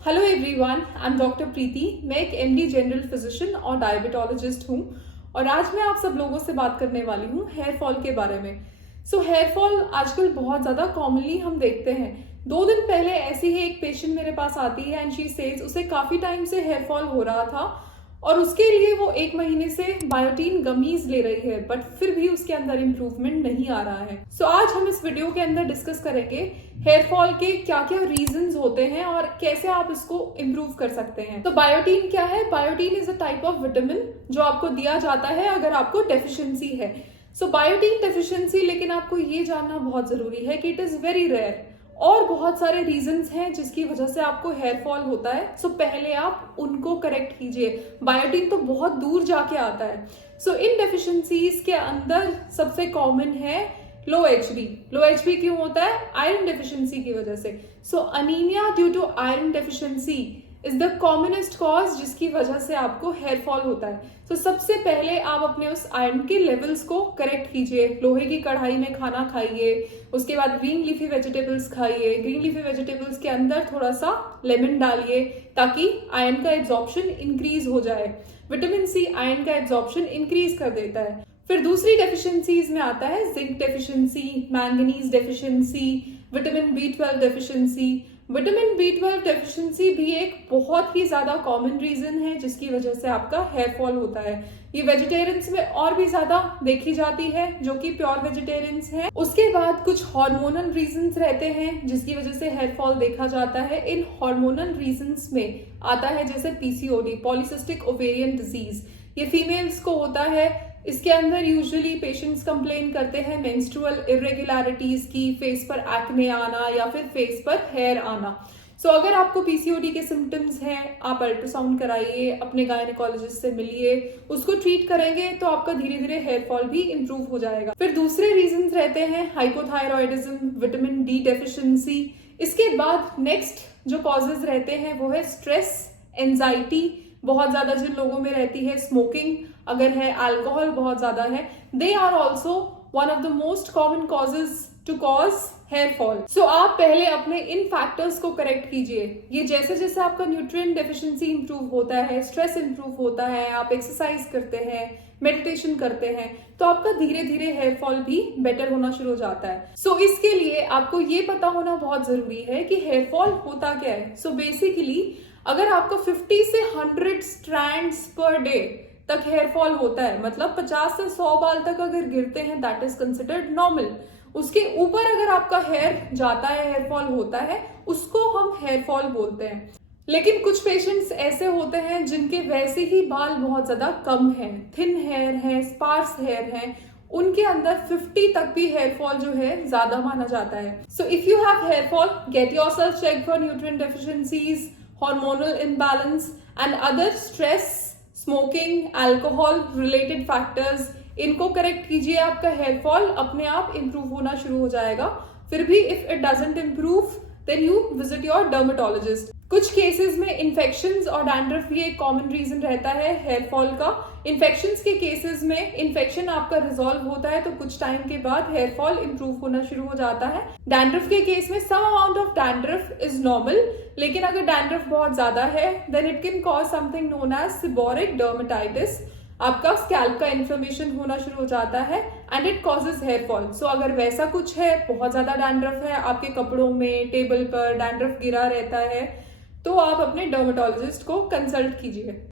Hello everyone, I am doctor Preeti. मैं एक MD general physician और डायबिटोलॉजिस्ट हूँ और आज मैं आप सब लोगों से बात करने वाली हूँ हेयर फॉल के बारे में। हेयर फॉल आजकल बहुत ज़्यादा कॉमनली हम देखते हैं। 2 दिन पहले ऐसी ही एक पेशेंट मेरे पास आती है एंड शी सेज उसे काफ़ी टाइम से हेयर फॉल हो रहा था और उसके लिए वो 1 महीने से बायोटीन गमीज ले रही है, बट फिर भी उसके अंदर इम्प्रूवमेंट नहीं आ रहा है। आज हम इस वीडियो के अंदर डिस्कस करेंगे हेयर फॉल के क्या क्या रीजंस होते हैं और कैसे आप इसको इम्प्रूव कर सकते हैं। तो बायोटीन क्या है? Biotin is a type of vitamin जो आपको दिया जाता है अगर आपको डेफिशिएंसी है। बायोटीन डेफिशिएंसी, लेकिन आपको ये जानना बहुत जरूरी है कि इट इज वेरी रेयर और बहुत सारे रीजंस हैं जिसकी वजह से आपको हेयर फॉल होता है। पहले आप उनको करेक्ट कीजिए। बायोटीन तो बहुत दूर जाके आता है। इन डेफिशिएंसीज के अंदर सबसे कॉमन है लो एचबी। लो एचबी क्यों होता है? आयरन डेफिशिएंसी की वजह से। Anaemia due to iron deficiency is the commonest cause जिसकी वजह से आपको हेयर फॉल होता है। सबसे पहले आप अपने उस आयरन के लेवल्स को करेक्ट कीजिए। लोहे की कढ़ाई में खाना खाइए, उसके बाद ग्रीन लीफी वेजिटेबल्स खाइए। ग्रीन लीफी वेजिटेबल्स के अंदर थोड़ा सा लेमन डालिए ताकि आयरन का एब्जॉर्प्शन इंक्रीज हो जाए। विटामिन सी आयरन का एब्जॉर्प्शन इंक्रीज कर देता है। फिर दूसरी डेफिशिएंसीज में आता है zinc deficiency, manganese deficiency, vitamin B12 deficiency. Vitamin B12 deficiency भी एक बहुत ही ज्यादा कॉमन रीजन है जिसकी वजह से आपका हेयर फॉल होता है। ये वेजिटेरियंस में और भी ज्यादा देखी जाती है जो कि प्योर वेजिटेरियंस हैं। उसके बाद कुछ हार्मोनल रीजंस रहते हैं जिसकी वजह से हेयर फॉल देखा जाता है। इन हार्मोनल रीजंस में आता है जैसे PCOD, पॉलीसिस्टिक ओवेरियन डिजीज। ये फीमेल्स को होता है। इसके अंदर यूजुअली पेशेंट्स कंप्लेन करते हैं मेंस्ट्रुअल इरेगुलरिटीज की, फेस पर एक्ने आना या फिर फेस पर हेयर आना। अगर आपको PCOD के सिम्टम्स हैं, आप अल्ट्रासाउंड कराइए, अपने गायनेकोलॉजिस्ट से मिलिए, उसको ट्रीट करेंगे तो आपका धीरे धीरे हेयर फॉल भी इंप्रूव हो जाएगा। फिर दूसरे रीजंस रहते हैं हाइपोथायरॉयडिज्म, विटामिन D डेफिशिएंसी। इसके बाद नेक्स्ट जो कॉजेज रहते हैं वो है स्ट्रेस, एंजाइटी बहुत ज्यादा जिन लोगों में रहती है, स्मोकिंग अगर है, अल्कोहल बहुत ज्यादा है, they are also one of the most common causes to cause hair fall. आप पहले अपने इन फैक्टर्स को करेक्ट कीजिए। ये जैसे जैसे आपका न्यूट्रिएंट डेफिशिएंसी इंप्रूव होता है, स्ट्रेस इंप्रूव होता है, आप एक्सरसाइज करते हैं, मेडिटेशन करते हैं, तो आपका धीरे धीरे हेयर फॉल भी बेटर होना शुरू हो जाता है। इसके लिए आपको ये पता होना बहुत जरूरी है कि हेयर फॉल होता क्या है। बेसिकली अगर आपको 50 से 100 स्ट्रैंड्स पर डे तक हेयर फॉल होता है, मतलब 50 से 100 बाल तक अगर गिरते हैं, दैट इज कंसिडर्ड नॉर्मल। उसके ऊपर अगर आपका हेयर जाता है, हेयर फॉल होता है, उसको हम हेयर फॉल बोलते हैं। लेकिन कुछ पेशेंट्स ऐसे होते हैं जिनके वैसे ही बाल बहुत ज्यादा कम हैं, थिन हेयर है, स्पार्स हेयर है, उनके अंदर 50 तक भी हेयर फॉल जो है ज्यादा माना जाता है। If you have hair fall, get yourself check for nutrient deficiencies, hormonal imbalance and other stress, smoking, alcohol related factors, इनको करेक्ट कीजिए। आपका हेयर फॉल अपने आप इंप्रूव होना शुरू हो जाएगा। फिर भी if it doesn't improve then you visit your dermatologist. कुछ केसेस में इन्फेक्शंस और डैंड्रफ भी एक कॉमन रीजन रहता है हेयर फॉल का। इन्फेक्शंस के केसेस में इन्फेक्शन आपका रिजॉल्व होता है तो कुछ टाइम के बाद हेयर फॉल इंप्रूव होना शुरू हो जाता है। डैंड्रफ के केस में some amount of dandruff is normal, लेकिन अगर डैंड्रफ बहुत ज्यादा है then it can cause something known as seborrhoeic dermatitis. आपका स्कैल्प का इन्फ्लेमेशन होना शुरू हो जाता है and it causes hair fall. अगर वैसा कुछ है, बहुत ज्यादा डैंड्रफ है, आपके कपड़ों में, टेबल पर डैंड्रफ गिरा रहता है, तो आप अपने डर्मेटोलॉजिस्ट को कंसल्ट कीजिए।